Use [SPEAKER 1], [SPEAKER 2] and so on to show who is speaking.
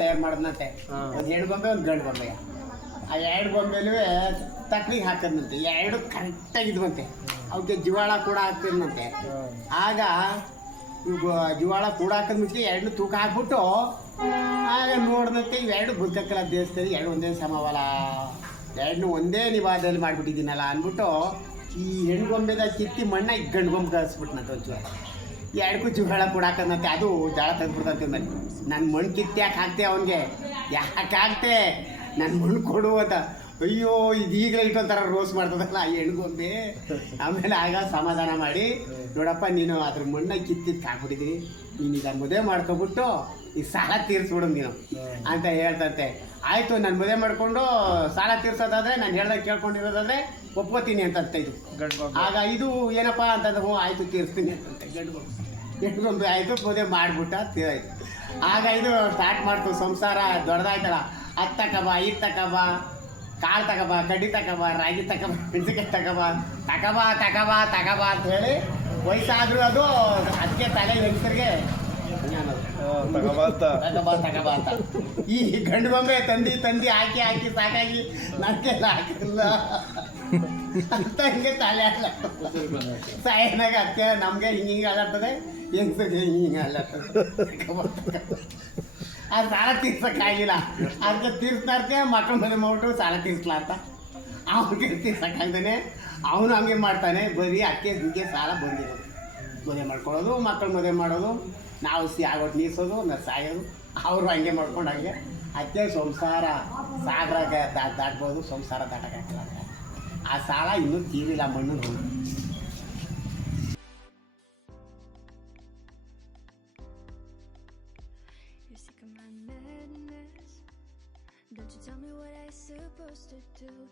[SPEAKER 1] ತಯಾರು ಮಾಡಿದ್ನಂತೆ. ಒಂದು ಹೆಣ್ಣು ಗೊಂಬೆ ಒಂದು ಗಂಡು ಗೊಂಬೆ ಆ ಎರಡು ಗೊಂಬೆಲೂ ತಕ್ಲಿಗೆ ಹಾಕದ್ನಂತೆ. ಎರಡು ಕರೆಕ್ಟಾಗಿದ್ವಂತೆ ಅವಕ್ಕೆ ಜೀವಾಳ ಕೂಡ ಹಾಕಿದ್ನಂತೆ. ಆಗ ಇವ್ ಜೀವಾಳ ಕೂಡ ಹಾಕಿದ ಮುಂಚೆ ಎರಡು ತೂಕ ಹಾಕ್ಬಿಟ್ಟು ಆಗ ನೋಡಿದಂತೆ ಇವೆರಡು ಬುದ್ಧಕ್ಕಲ ದೇವಸ್ಥಾನ ಎರಡು ಒಂದೇ ಸಮವಲ್ಲ ಎರಡು ಒಂದೇ ನಿವಾದಲ್ಲಿ ಮಾಡಿಬಿಟ್ಟಿದ್ದೀನಲ್ಲ ಅಂದ್ಬಿಟ್ಟು ಈ ಹೆಣ್ಣು ಗೊಂಬೆದ ಕಿತ್ತಿ ಮಣ್ಣ ಈ ಗಂಡು ಗೊಂಬೆ ಕಳಿಸ್ಬಿಟ್ನಂತೆ ಒಂಚೂರು. ಎರಡಕ್ಕೂ ಜುಗಳ ಕೊಡಾಕಂದಂತೆ ಅದು ಜಾಳ ತೆಗೆದ್ಬಿಡ್ತಂತೆ ಮೇಲೆ ನನ್ನ ಮಣ್ಣು ಕಿತ್ತ್ಯಾಕೆ ಹಾಕ್ತೆ ಅವನಿಗೆ. ಯಾಕೆ ಹಾಕ್ತೆ? ನನ್ನ ಮಣ್ಣು ಕೊಡು ಅಂತ. ಅಯ್ಯೋ, ಇದು ಈಗಲೇ ಇಟ್ಟೊಂಥರ ರೋಸ್ ಮಾಡ್ತದಲ್ಲ ಆ ಹೆಣ್ಗೊಂಬೆ ಆಮೇಲೆ ಆಗ ಸಮಾಧಾನ ಮಾಡಿ, ನೋಡಪ್ಪ ನೀನು ಅದ್ರ ಮಣ್ಣ ಕಿತ್ತಿದ್ದು ಹಾಕ್ಬಿಟ್ಟಿದ್ದೀನಿ ನೀನೀಗ ಮದುವೆ ಮಾಡ್ಕೊಬಿಟ್ಟು ಈ ಸಾಲ ತೀರಿಸ್ಬಿಡು ನೀನು. ಅಂತ ಹೇಳ್ತಂತೆ. ಆಯಿತು ನಾನು ಮದುವೆ ಮಾಡಿಕೊಂಡು ಸಾಲ ತೀರ್ಸೋದಾದ್ರೆ ನಾನು ಹೇಳ್ದಾಗ ಕೇಳ್ಕೊಂಡಿರೋದಾದ್ರೆ ಒಪ್ಕೋತೀನಿ ಅಂತಂತೆ ಇದು. ಆಗ ಇದು ಏನಪ್ಪ ಅಂತಂದ್ರೆ ಹ್ಞೂ ಆಯಿತು ತೀರಿಸ್ತೀನಿ ಅಂತಂತೆ. ಗಂಡು ಗಂಡು ಆಯಿತು ಮದುವೆ ಮಾಡಿಬಿಟ್ಟ ತೀರಾಯ್ತು. ಆಗ ಇದು ಸ್ಟಾರ್ಟ್ ಮಾಡ್ತು ಸಂಸಾರ ದೊಡ್ಡದಾಯ್ತಲ್ಲ ಅದು ತಕಬ ಇದು ತಕಬ ಕಾಳು ತಕಬ ಕಡ್ಡಿ ತಕಬ ರಾಗಿ ತಕಬ ಬಾ ತಕಬ ತಕಬ ತಕಬ ತಕಬ ಅಂತ ಹೇಳಿ ವಯಸ್ಸಾದರೂ ಅದು ಅದಕ್ಕೆ ತಲೆ ಹೆಂಗಸರಿಗೆ ಈ ಗಂಡು ಬೊಂಬೆ ತಂದಿ ತಂದಿ ಹಾಕಿ ಹಾಕಿ ಸಾಕಾಗಿ ನನಗೆಲ್ಲ ಹಾಕಿಲ್ಲ ಅಂತ ಹಿಂಗೆ ತಲೆ ಅಲ್ಲ ಸಾಯನಾಗ ಅತ್ತೆ ನಮಗೆ ಹಿಂಗೆ ಹಿಂಗೆ ಅಲ್ಲಾಡ್ತದೆ ಹೆಂಗಸಿಗೆ ಹಿಂಗೆ ಹಿಂಗೆ ಅಲ್ಲಾಡ್ತದೆ. ಆ ಸಾಲ ತೀರ್ಸಕ್ಕಾಗಿಲ್ಲ. ಅದಕ್ಕೆ ತೀರ್ಸ್ತಾರ್ಕೆ ಮಕ್ಕಳ ಮನೆ ಮಾಡ್ಬಿಟ್ಟು ಸಾಲ ತೀರ್ಸ್ಲಾ ಅಂತ. ಅವನಿಗೆ ತೀರ್ಸಕ್ಕಾಗ್ದೇನೆ. ಅವನು ಹಂಗೆ ಮಾಡ್ತಾನೆ ಬರೀ ಅಕ್ಕೆ ಹಿಂಗೆ ಸಾಲ ಬಂದಿರೋದು. ಮದುವೆ ಮಾಡ್ಕೊಳ್ಳೋದು ಮಕ್ಕಳು ಮದುವೆ ಮಾಡೋದು, ನಾವು ಸಿ ಆಗೋದು ನೀರ್ಸೋದು ನಾವು ಸಾಯೋದು ಅವರು ಹಂಗೆ ಮಾಡ್ಕೊಂಡು ಹಂಗೆ ಅದಕ್ಕೆ ಸಂಸಾರ ಸಾಗರಾಗ ದಾಟ್ ದಾಟ್ಬೋದು, ಸಂಸಾರ ದಾಟಕ್ಕಾಗಲ್ಲ ಆ ಸಾಲ ಇನ್ನೂ ತೀರಿಲ್ಲ ಮಣ್ಣು.
[SPEAKER 2] Don't you tell me what supposed to do.